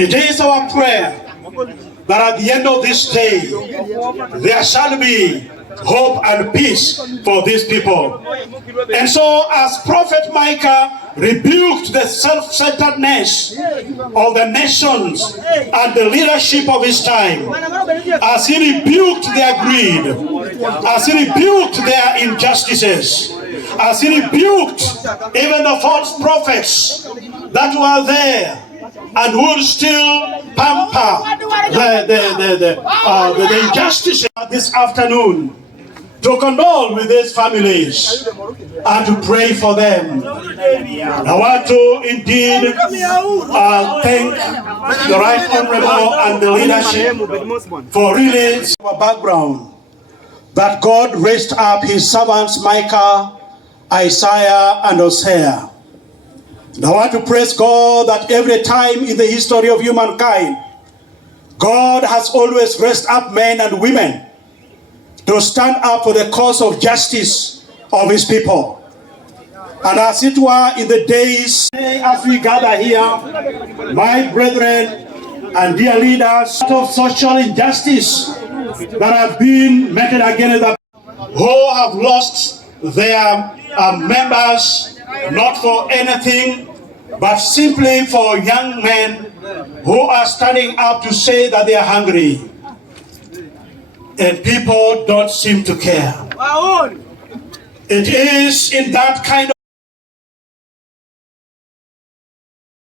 It is our prayer that at the end of this day, there shall be hope and peace for these people. And so as Prophet Micah rebuked the self-centeredness of the nations and the leadership of his time, as he rebuked their greed, as he rebuked their injustices, as he rebuked even the false prophets that were there and would still pamper the injustices this afternoon, to condole with these families and to pray for them. I want to indeed thank the Right Honorable and the leadership for really our background, that God raised up his servants Micah, Isaiah, and Hosea. And I want to praise God that every time in the history of humankind, God has always raised up men and women to stand up for the cause of justice of his people. And as it were in the days as we gather here, my brethren and dear leaders of social injustice that have been meted against the who have lost their members, not for anything, but simply for young men who are standing up to say that they are hungry. And people don't seem to care. It is in that kind of